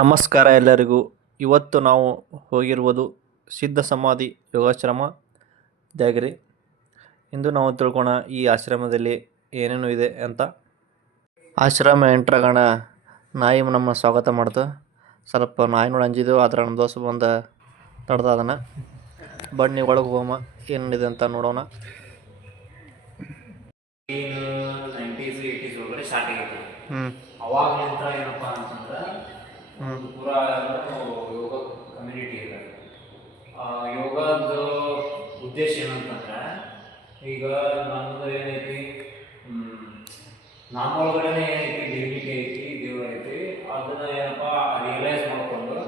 ನಮಸ್ಕಾರ ಎಲ್ಲರಿಗೂ. ಇವತ್ತು ನಾವು ಹೋಗಿರುವುದು ಸಿದ್ಧ ಸಮಾಧಿ ಯೋಗಾಶ್ರಮ ದ್ಯಾಗರಿ. ಇಂದು ನಾವು ತಿಳ್ಕೋಣ ಈ ಆಶ್ರಮದಲ್ಲಿ ಏನೇನು ಇದೆ ಅಂತ. ಆಶ್ರಮ ಎಂಟ್ರಗಣ ನಾಯಿ ನಮ್ಮ ಸ್ವಾಗತ ಮಾಡ್ತು. ಸ್ವಲ್ಪ ನಾಯಿ ನೋಡಿ ಅಂಜಿದೆವು, ಆದ್ರೆ ನಮ್ಮ ದೋಸ್ತ ಬಂದು ತಡ್ದ ಅದನ್ನು. ಬನ್ನಿ ಒಳಗೆ ಹೋಗೋಣ, ಏನಿದೆ ಅಂತ ನೋಡೋಣ. 90s 80s ಒಳಗಡೆ ಸ್ಟಾರ್ಟ್ ಆಗೈತಿ. ಅವಾಗಲಿಂದ ಏನಪ್ಪ ಅಂತಂದ್ರೆ ಪೂರ ಯೋಗ ಕಮ್ಯುನಿಟಿ ಇದೆ. ಯೋಗದ ಉದ್ದೇಶ ಏನಂತಂದ್ರೆ, ಈಗ ನಮ್ಮದು ಏನೈತಿ, ನಮ್ಮೊಳಗಡೆ ಏನೈತಿ, ಡಿವಿನಿಟಿ ಐತಿ, ದೇವ್ರ ಐತಿ. ಅದನ್ನ ಏನಪ್ಪ ರಿಯಲೈಸ್ ಮಾಡಿಕೊಂಡು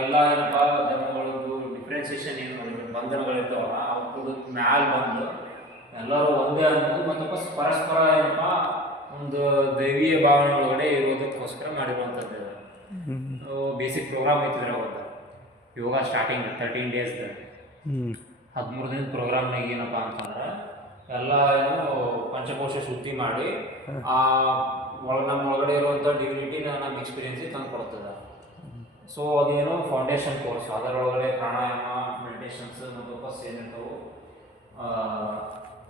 ಎಲ್ಲ ಏನಪ್ಪ ಜನಗಳದ್ದು ಡಿಫ್ರೆನ್ಸಿಯೇಷನ್ ಏನು ಬಂಧನಗಳಿರ್ತಾವಲ್ಲ ಅವ್ರ ಮ್ಯಾಲೆ ಬಂದು ಎಲ್ಲರೂ ಒಂದೇ ಅನ್ನೋದು ಮತ್ತಪ್ಪ ಪರಸ್ಪರ ಏನಪ್ಪ ಒಂದು ದೈವೀಯ ಭಾವನೆ ಒಳಗಡೆ ಇರೋದಕ್ಕೋಸ್ಕರ ಮಾಡಿರುವಂಥದ್ದು. ಬೇಸಿಕ್ ಪ್ರೋಗ್ರಾಮ್ ಐತಿದ್ರೆ ಅವಾಗ ಯೋಗ ಸ್ಟಾರ್ಟಿಂಗ್ 13 days 13 ದಿನದ ಪ್ರೋಗ್ರಾಮ್ನಾಗ ಏನಪ್ಪ ಅಂತಂದ್ರೆ ಎಲ್ಲ ಏನು ಪಂಚಕೋಶ ಶುದ್ಧಿ ಮಾಡಿ ನಮ್ಮ ಒಳಗಡೆ ಇರುವಂಥ ಡಿವಿನಿಟಿನ ನಮ್ಮ ಎಕ್ಸ್ಪೀರಿಯನ್ಸಿಗೆ ತಂದು ಕೊಡ್ತದೆ. ಸೊ ಅದೇನು ಫೌಂಡೇಶನ್ ಕೋರ್ಸ್, ಅದರೊಳಗಡೆ ಪ್ರಾಣಾಯಾಮ, ಮೆಡಿಟೇಷನ್ಸ್ ಮತ್ತು ಫಸ್ಟ್ ಏನಿರ್ತವು,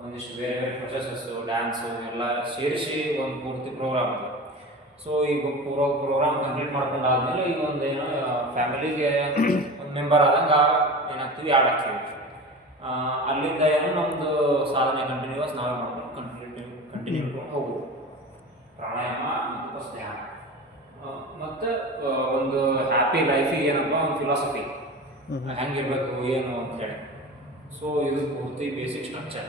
ಒಂದಿಷ್ಟು ಬೇರೆ ಬೇರೆ ಪ್ರೊಸೆಸಸ್ಸು, ಡ್ಯಾನ್ಸು ಎಲ್ಲ ಸೇರಿಸಿ ಒಂದು ಪೂರ್ತಿ ಪ್ರೋಗ್ರಾಮ್ ಇದೆ. ಸೊ ಈಗ ಪ್ರೋಗ್ರಾಮ್ ಕಂಪ್ಲೀಟ್ ಮಾಡ್ಕೊಂಡು ಆದಮೇಲೆ ಈಗ ಒಂದು ಏನೋ ಫ್ಯಾಮಿಲಿಗೆ ಒಂದು ಮೆಂಬರ್ ಆದಂಗೆ ಏನಾಗ್ತೀವಿ, ಆ್ಯಡ್ ಆಗ್ತೀವಿ. ಅಲ್ಲಿಂದ ಏನೋ ನಮ್ಮದು ಸಾಧನೆ ಕಂಟಿನ್ಯೂಸ್ ನಾವೇ ಮಾಡ್ಕೊಂಡು ಕಂಟಿನ್ಯೂ ಹೋಗೋದು. ಪ್ರಾಣಾಯಾಮ ಮತ್ತು ಧ್ಯಾನ ಮತ್ತು ಒಂದು ಹ್ಯಾಪಿ ಲೈಫಿಗೆ ಏನಪ್ಪ ಒಂದು ಫಿಲಾಸಫಿ ಹೆಂಗಿರಬೇಕು ಏನು ಅಂತೇಳಿ. ಸೊ ಇದು ಪೂರ್ತಿ ಬೇಸಿಕ್ ಸ್ಟ್ರಕ್ಚರ್.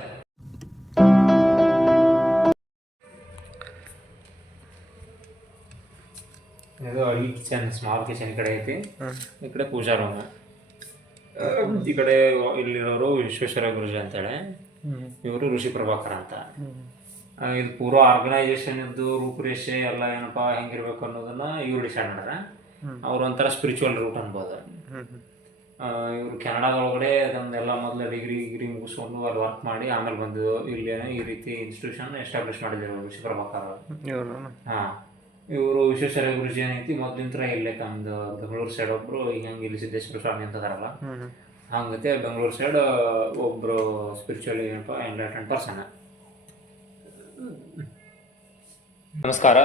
ಇದು ಅಡುಗೆ ಕಿಚನ್, ಸ್ಮಾಲ್ ಕಿಚನ್ ಈ ಕಡೆ ಐತಿ. ಈ ಕಡೆ ಪೂಜಾ ರೂಮ್. ಈ ಕಡೆ ಇಲ್ಲಿರೋರು ವಿಶ್ವೇಶ್ವರ ಗುರುಜಿ ಅಂತೇಳಿ, ಇವರು ಋಷಿ ಪ್ರಭಾಕರ್ ಅಂತ. ಇದು ಪೂರ ಆರ್ಗನೈಸೇಷನ್ ಇದ್ದು ರೂಪುರೇಷೆ ಎಲ್ಲ ಏನಪ್ಪ ಹೆಂಗಿರ್ಬೇಕು ಅನ್ನೋದನ್ನ ಇವ್ರು ಡಿಸೈಡ್ ಮಾಡ್ಯಾರ. ಅವ್ರು ಒಂಥರ ಸ್ಪಿರಿಚುವಲ್ ರೂಟ್ ಅನ್ಬೋದು. ಇವರು ಕೆನಡಾದೊಳಗಡೆ ಅದನ್ನೆಲ್ಲ ಮೊದಲು ಡಿಗ್ರಿ ಮುಗಿಸ್ಕೊಂಡು ಅಲ್ಲಿ ವರ್ಕ್ ಮಾಡಿ ಆಮೇಲೆ ಬಂದು ಇಲ್ಲಿ ಈ ರೀತಿ ಇನ್ಸ್ಟಿಟ್ಯೂಷನ್ ಎಸ್ಟಾಬ್ಲಿಷ್ ಮಾಡಿದ್ರು ಋಷಿ ಪ್ರಭಾಕರ್. ಹಾಂ, ಇವರು ವಿಶ್ವೇಶ್ವರ ಗುರುಜಿ ಏನೈತಿ ಮೊದಲಿಂತ್ರ ಇಲ್ಲೇ ತಮ್ಮದು ಬೆಂಗಳೂರು ಸೈಡ್ ಒಬ್ಬರು ಈಗ ಹಂಗೆ ಇಲ್ಲಿ ಸಿದ್ದೇಶ್ವರ ಸ್ವಾಮಿ ಅಂತ ಅದಾರಲ್ಲ, ಹಂಗತೆ ಬೆಂಗಳೂರು ಸೈಡ್ ಒಬ್ಬರು ಸ್ಪಿರಿಚುವಲಿ ಏನಪ್ಪ ಎನ್ಲೈಟೆಂಡ್ ಪರ್ಸನ್. ನಮಸ್ಕಾರ.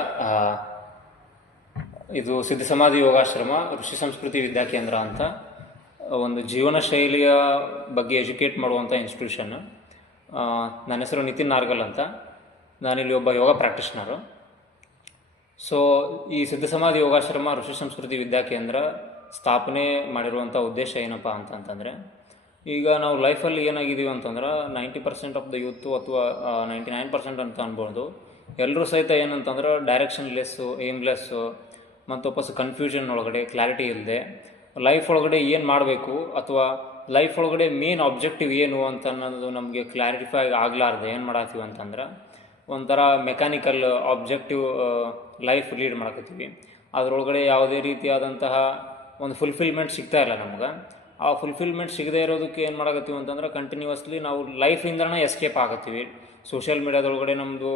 ಇದು ಸಿದ್ಧ ಸಮಾಧಿ ಯೋಗಾಶ್ರಮ ಋಷಿ ಸಂಸ್ಕೃತಿ ವಿದ್ಯಾಕೇಂದ್ರ ಅಂತ ಒಂದು ಜೀವನ ಶೈಲಿಯ ಬಗ್ಗೆ ಎಜುಕೇಟ್ ಮಾಡುವಂಥ ಇನ್ಸ್ಟಿಟ್ಯೂಷನ್. ನನ್ನ ಹೆಸರು ನಿತಿನ್ ನಾರ್ಗಲ್ ಅಂತ. ನಾನಿಲ್ಲಿ ಒಬ್ಬ ಯೋಗ ಪ್ರಾಕ್ಟೀಷನರು. ಸೊ ಈ ಸಿದ್ಧ ಸಮಾಧಿ ಯೋಗಾಶ್ರಮ ಋಷಿ ಸಂಸ್ಕೃತಿ ವಿದ್ಯಾಕೇಂದ್ರ ಸ್ಥಾಪನೆ ಮಾಡಿರುವಂಥ ಉದ್ದೇಶ ಏನಪ್ಪ ಅಂತಂತಂದರೆ, ಈಗ ನಾವು ಲೈಫಲ್ಲಿ ಏನಾಗಿದ್ದೀವಿ ಅಂತಂದ್ರೆ 90% ಆಫ್ ದ ಯೂತು ಅಥವಾ 99% ಅಂತ ಅನ್ಬೋದು, ಎಲ್ಲರೂ ಸಹಿತ ಏನಂತಂದ್ರೆ ಡೈರೆಕ್ಷನ್ಲೆಸ್ಸು, ಏಮ್ಲೆಸ್ಸು ಮತ್ತು ವಾಪಸ್ ಕನ್ಫ್ಯೂಷನ್ ಒಳಗಡೆ ಕ್ಲಾರಿಟಿ ಇಲ್ಲದೆ ಲೈಫ್ ಒಳಗಡೆ ಏನು ಮಾಡಬೇಕು ಅಥವಾ ಲೈಫ್ ಒಳಗಡೆ ಮೇನ್ ಆಬ್ಜೆಕ್ಟಿವ್ ಏನು ಅಂತ ಅನ್ನೋದು ನಮಗೆ ಕ್ಲಾರಿಫೈ ಆಗಲಾರ್ದೆ ಏನು ಮಾಡತ್ತೀವಿ ಅಂತಂದ್ರೆ ಒಂಥರ ಮೆಕ್ಯಾನಿಕಲ್ ಆಬ್ಜೆಕ್ಟಿವ್ ಲೈಫ್ ಲೀಡ್ ಮಾಡಕತ್ತೀವಿ. ಅದರೊಳಗಡೆ ಯಾವುದೇ ರೀತಿಯಾದಂತಹ ಒಂದು ಫುಲ್ಫಿಲ್ಮೆಂಟ್ ಸಿಗ್ತಾ ಇಲ್ಲ ನಮ್ಗೆ. ಆ ಫುಲ್ಫಿಲ್ಮೆಂಟ್ ಸಿಗದೇ ಇರೋದಕ್ಕೆ ಏನು ಮಾಡಕತ್ತೀವಿ ಅಂತಂದ್ರೆ ಕಂಟಿನ್ಯೂಸ್ಲಿ ನಾವು ಲೈಫಿಂದನೇ ಎಸ್ಕೇಪ್ ಆಗತ್ತೀವಿ. ಸೋಷಿಯಲ್ ಮೀಡಿಯಾದೊಳಗಡೆ ನಮ್ಮದು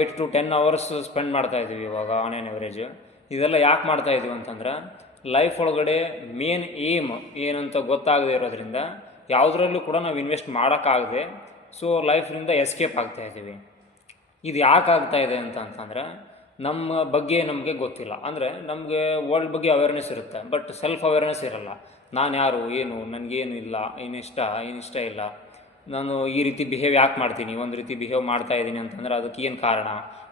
8 to 10 hours ಸ್ಪೆಂಡ್ ಮಾಡ್ತಾಯಿದ್ದೀವಿ ಇವಾಗ ಆನ್ ಆ್ಯನ್ ಎವರೇಜ್. ಇದೆಲ್ಲ ಯಾಕೆ ಮಾಡ್ತಾಯಿದ್ದೀವಿ ಅಂತಂದ್ರೆ ಲೈಫ್ ಒಳಗಡೆ ಮೇನ್ ಏಮ್ ಏನಂತ ಗೊತ್ತಾಗದೇ ಇರೋದ್ರಿಂದ ಯಾವುದರಲ್ಲೂ ಕೂಡ ನಾವು ಇನ್ವೆಸ್ಟ್ ಮಾಡೋಕ್ಕಾಗದೆ ಸೊ ಲೈಫ್ನಿಂದ ಎಸ್ಕೇಪ್ ಆಗ್ತಾಯಿದ್ದೀವಿ. ಇದು ಯಾಕೆ ಆಗ್ತಾಯಿದೆ ಅಂತಂದ್ರೆ ನಮ್ಮ ಬಗ್ಗೆ ನಮಗೆ ಗೊತ್ತಿಲ್ಲ. ಅಂದರೆ ನಮಗೆ ವರ್ಲ್ಡ್ ಬಗ್ಗೆ ಅವೇರ್ನೆಸ್ ಇರುತ್ತೆ, ಬಟ್ ಸೆಲ್ಫ್ ಅವೇರ್ನೆಸ್ ಇರಲ್ಲ. ನಾನು ಯಾರು, ಏನು, ನನಗೇನು ಇಲ್ಲ, ಏನಿಷ್ಟ ಇಲ್ಲ, ನಾನು ಈ ರೀತಿ ಬಿಹೇವ್ ಯಾಕೆ ಮಾಡ್ತೀನಿ, ಒಂದು ರೀತಿ ಬಿಹೇವ್ ಮಾಡ್ತಾಯಿದ್ದೀನಿ ಅಂತಂದರೆ ಅದಕ್ಕೆ ಏನು ಕಾರಣ,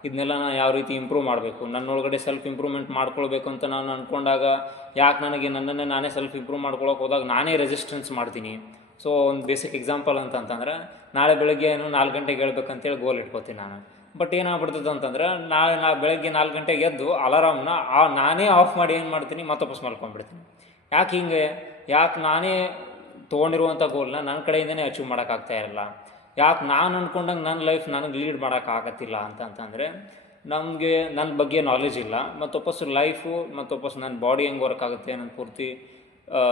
ಇದನ್ನೆಲ್ಲ ನಾನು ಯಾವ ರೀತಿ ಇಂಪ್ರೂವ್ ಮಾಡಬೇಕು, ನನ್ನೊಳಗಡೆ ಸೆಲ್ಫ್ ಇಂಪ್ರೂವ್ಮೆಂಟ್ ಮಾಡ್ಕೊಳ್ಬೇಕು ಅಂತ ನಾನು ಅಂದ್ಕೊಂಡಾಗ ಯಾಕೆ ನನಗೆ ನನ್ನನ್ನೇ ನಾನೇ ಸೆಲ್ಫ್ ಇಂಪ್ರೂವ್ ಮಾಡ್ಕೊಳಕ್ಕೆ ಹೋದಾಗ ನಾನೇ ರೆಸಿಸ್ಟೆನ್ಸ್ ಮಾಡ್ತೀನಿ. ಸೊ ಒಂದು ಬೇಸಿಕ್ ಎಕ್ಸಾಂಪಲ್ ಅಂತಂತಂದ್ರೆ ನಾಳೆ ಬೆಳಗ್ಗೆ 4 ಗಂಟೆಗೆ ಹೇಳ್ಬೇಕಂತೇಳಿ ಗೋಲ್ ಇಟ್ಕೋತೀನಿ ನಾನು. ಬಟ್ ಏನಾಗ್ಬಿಡ್ತದೆ ಅಂತಂದ್ರೆ ನಾ ಬೆಳಗ್ಗೆ 4 ಗಂಟೆಗೆ ಎದ್ದು ಅಲಾರಾಮ್ನ ನಾನೇ ಆಫ್ ಮಾಡಿ ಏನು ಮಾಡ್ತೀನಿ, ಮತ್ತೆ ವಾಪಸ್ ಮಲ್ಕೊಂಡ್ಬಿಡ್ತೀನಿ. ಯಾಕೆ ಹಿಂಗೆ? ಯಾಕೆ ನಾನೇ ತೊಗೊಂಡಿರುವಂಥ ಗೋಲ್ನ ನನ್ನ ಕಡೆಯಿಂದನೇ ಅಚೀವ್ ಮಾಡೋಕ್ಕಾಗ್ತಾ ಇರಲ್ಲ? ಯಾಕೆ ನಾನು ಅಂದ್ಕೊಂಡಂಗೆ ನನ್ನ ಲೈಫ್ ನನಗೆ ಲೀಡ್ ಮಾಡೋಕ್ಕಾಗತ್ತಿಲ್ಲ ಅಂತಂತಂದರೆ ನಮಗೆ ನನ್ನ ಬಗ್ಗೆ ನಾಲೆಜ್ ಇಲ್ಲ, ಮತ್ತು ವಾಪಸ್ ಲೈಫು ಮತ್ತು ವಾಪಸ್ ನನ್ನ ಬಾಡಿ ಹೆಂಗೆ ವರ್ಕ್ ಆಗುತ್ತೆ, ನನ್ನ ಪೂರ್ತಿ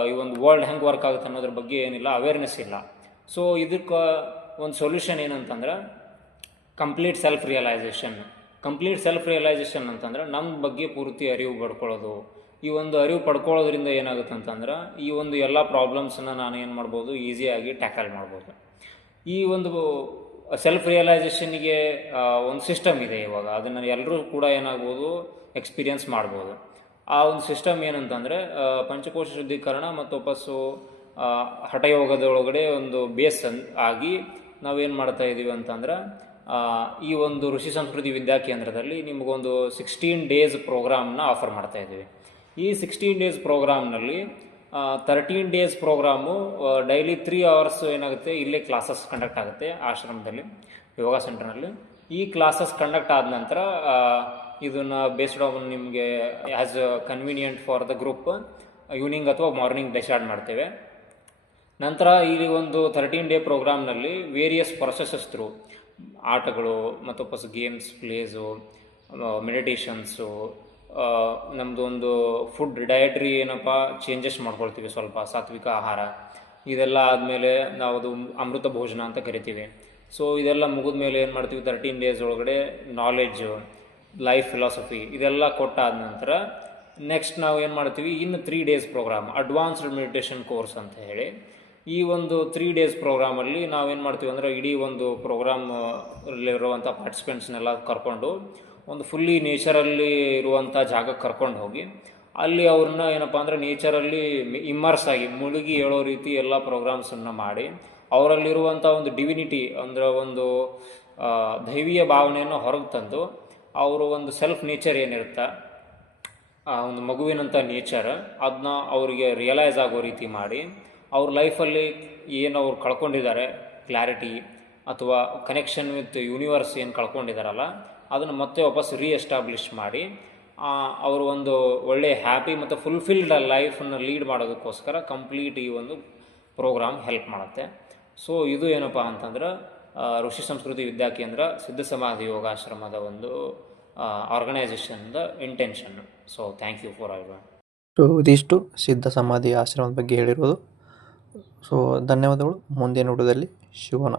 ಈ ಒಂದು ವರ್ಲ್ಡ್ ಹೆಂಗೆ ವರ್ಕ್ ಆಗುತ್ತೆ ಅನ್ನೋದ್ರ ಬಗ್ಗೆ ಏನಿಲ್ಲ, ಅವೇರ್ನೆಸ್ ಇಲ್ಲ. ಸೊ ಇದಕ್ಕೆ ಒಂದು ಸೊಲ್ಯೂಷನ್ ಏನಂತಂದ್ರೆ complete self realisation. Complete self realisation ಅಂತಂದ್ರೆ ನಮ್ಮ ಬಗ್ಗೆ ಪೂರ್ತಿ ಅರಿವು ಪಡ್ಕೊಳ್ಳೋದು, ಈ ಒಂದು ಅರಿವು ಪಡ್ಕೊಳ್ಳೋದ್ರಿಂದ ಏನಾಗುತ್ತೆ ಅಂತಂದ್ರೆ ಈ ಒಂದು ಎಲ್ಲ ಪ್ರಾಬ್ಲಮ್ಸನ್ನು ನಾನು ಏನು ಮಾಡ್ಬೋದು, ಈಸಿಯಾಗಿ ಟ್ಯಾಕಲ್ ಮಾಡ್ಬೋದು. ಈ ಒಂದು ಸೆಲ್ಫ್ ರಿಯಲೈಸೇಷನ್ಗೆ ಒಂದು ಸಿಸ್ಟಮ್ ಇದೆ ಇವಾಗ, ಅದನ್ನು ಎಲ್ಲರೂ ಕೂಡ ಏನಾಗ್ಬೋದು, ಎಕ್ಸ್ಪೀರಿಯನ್ಸ್ ಮಾಡ್ಬೋದು. ಆ ಒಂದು ಸಿಸ್ಟಮ್ ಏನಂತಂದರೆ ಪಂಚಕೋಶ ಶುದ್ಧೀಕರಣ ಮತ್ತು ವಾಪಸ್ಸು ಹಠಯೋಗದೊಳಗಡೆ ಒಂದು ಬೇಸ್ ಆಗಿ ನಾವೇನು ಮಾಡ್ತಾ ಇದ್ದೀವಿ ಅಂತಂದ್ರೆ ಈ ಒಂದು ಋಷಿ ಸಂಸ್ಕೃತಿ ವಿದ್ಯಾಕೇಂದ್ರದಲ್ಲಿ ನಿಮಗೊಂದು 16 ಡೇಸ್ ಪ್ರೋಗ್ರಾಮ್ನ ಆಫರ್ ಮಾಡ್ತಾ ಇದ್ದೀವಿ. ಈ 16 ಡೇಸ್ ಪ್ರೋಗ್ರಾಮ್ನಲ್ಲಿ 13 ಡೇಸ್ ಪ್ರೋಗ್ರಾಮು ಡೈಲಿ 3 ಅವರ್ಸ್ ಏನಾಗುತ್ತೆ, ಇಲ್ಲೇ ಕ್ಲಾಸಸ್ ಕಂಡಕ್ಟ್ ಆಗುತ್ತೆ ಆಶ್ರಮದಲ್ಲಿ, ಯೋಗ ಸೆಂಟರ್ನಲ್ಲಿ. ಈ ಕ್ಲಾಸಸ್ ಕಂಡಕ್ಟ್ ಆದ ನಂತರ ಇದನ್ನು ಬೇಸ್ಡ್ ಆನ್ ನಿಮಗೆ as convenient for the group evening ಅಥವಾ ಮಾರ್ನಿಂಗ್ ಡಿಸೈಡ್ ಮಾಡ್ತೇವೆ. ನಂತರ ಇಲ್ಲಿ ಒಂದು 13 ಡೇ ಪ್ರೋಗ್ರಾಮ್ನಲ್ಲಿ ವೇರಿಯಸ್ ಪ್ರೊಸೆಸಸ್ ಥ್ರೂ ಆಟಗಳು ಮತ್ತು ವಾಪಸ್ ಗೇಮ್ಸ್, ಪ್ಲೇಸು, ಮೆಡಿಟೇಷನ್ಸು, ನಮ್ಮದು ಒಂದು ಫುಡ್ ಡಯಟ್ರಿ ಏನಪ್ಪ ಚೇಂಜಸ್ ಮಾಡ್ಕೊಳ್ತೀವಿ, ಸ್ವಲ್ಪ ಸಾತ್ವಿಕ ಆಹಾರ, ಇದೆಲ್ಲ ಆದಮೇಲೆ ನಾವು ಅದು ಅಮೃತ ಭೋಜನ ಅಂತ ಕರಿತೀವಿ. ಸೊ ಇದೆಲ್ಲ ಮುಗಿದ ಮೇಲೆ ಏನು ಮಾಡ್ತೀವಿ, 13 ಡೇಸ್ ಒಳಗಡೆ ನಾಲೆಡ್ಜು, ಲೈಫ್ ಫಿಲಾಸಫಿ ಇದೆಲ್ಲ ಕೊಟ್ಟಾದ ನಂತರ ನೆಕ್ಸ್ಟ್ ನಾವು ಏನು ಮಾಡ್ತೀವಿ, ಇನ್ನು 3 days programme advanced meditation course ಅಂತ ಹೇಳಿ. ಈ ಒಂದು 3 ಡೇಸ್ ಪ್ರೋಗ್ರಾಮಲ್ಲಿ ನಾವೇನು ಮಾಡ್ತೀವಿ ಅಂದರೆ ಇಡೀ ಒಂದು ಪ್ರೋಗ್ರಾಮಲ್ಲಿರುವಂಥ ಪಾರ್ಟಿಸಿಪೆಂಟ್ಸ್ನೆಲ್ಲ ಕರ್ಕೊಂಡು ಒಂದು ಫುಲ್ಲಿ ನೇಚರಲ್ಲಿ ಇರುವಂಥ ಜಾಗಕ್ಕೆ ಕರ್ಕೊಂಡು ಹೋಗಿ ಅಲ್ಲಿ ಅವ್ರನ್ನ ಏನಪ್ಪ ಅಂದರೆ ನೇಚರಲ್ಲಿ ಇಮ್ಮರ್ಸ್ ಆಗಿ ಮುಳುಗಿ ಹೇಳೋ ರೀತಿ ಎಲ್ಲ ಪ್ರೋಗ್ರಾಮ್ಸನ್ನು ಮಾಡಿ ಅವರಲ್ಲಿರುವಂಥ ಒಂದು ಡಿವಿನಿಟಿ ಅಂದರೆ ಒಂದು ದೈವೀಯ ಭಾವನೆಯನ್ನು ಹೊರಗೆ ತಂದು ಅವರು ಒಂದು ಸೆಲ್ಫ್ ನೇಚರ್ ಏನಿರುತ್ತೆ, ಆ ಒಂದು ಮಗುವಿನಂಥ ನೇಚರ್, ಅದನ್ನ ಅವರಿಗೆ ರಿಯಲೈಸ್ ಆಗೋ ರೀತಿ ಮಾಡಿ ಅವ್ರ ಲೈಫಲ್ಲಿ ಏನು ಅವ್ರು ಕಳ್ಕೊಂಡಿದ್ದಾರೆ ಕ್ಲಾರಿಟಿ ಅಥವಾ ಕನೆಕ್ಷನ್ ವಿತ್ ಯೂನಿವರ್ಸ್ ಏನು ಕಳ್ಕೊಂಡಿದ್ದಾರಲ್ಲ ಅದನ್ನು ಮತ್ತೆ ವಾಪಸ್ ರೀಎಸ್ಟಾಬ್ಲಿಷ್ ಮಾಡಿ ಅವರು ಒಂದು ಒಳ್ಳೆಯ ಹ್ಯಾಪಿ ಮತ್ತು ಫುಲ್ಫಿಲ್ಡ್ ಲೈಫನ್ನು ಲೀಡ್ ಮಾಡೋದಕ್ಕೋಸ್ಕರ ಕಂಪ್ಲೀಟ್ ಈ ಒಂದು ಪ್ರೋಗ್ರಾಮ್ ಹೆಲ್ಪ್ ಮಾಡುತ್ತೆ. ಸೊ ಇದು ಏನಪ್ಪ ಅಂತಂದ್ರೆ ಋಷಿ ಸಂಸ್ಕೃತಿ ವಿದ್ಯಾಕೇಂದ್ರ ಸಿದ್ಧ ಸಮಾಧಿ ಯೋಗಾಶ್ರಮದ ಒಂದು ಆರ್ಗನೈಸೇಷನ್ದ intention. So thank you for everyone. So ಇದಿಷ್ಟು ಸಿದ್ಧ ಸಮಾಧಿ ಆಶ್ರಮದ ಬಗ್ಗೆ ಹೇಳಿರೋದು. ಸೊ ಧನ್ಯವಾದಗಳು. ಮುಂದಿನ ವಿಡಿಯೋದಲ್ಲಿ ಸಿಗೋಣ.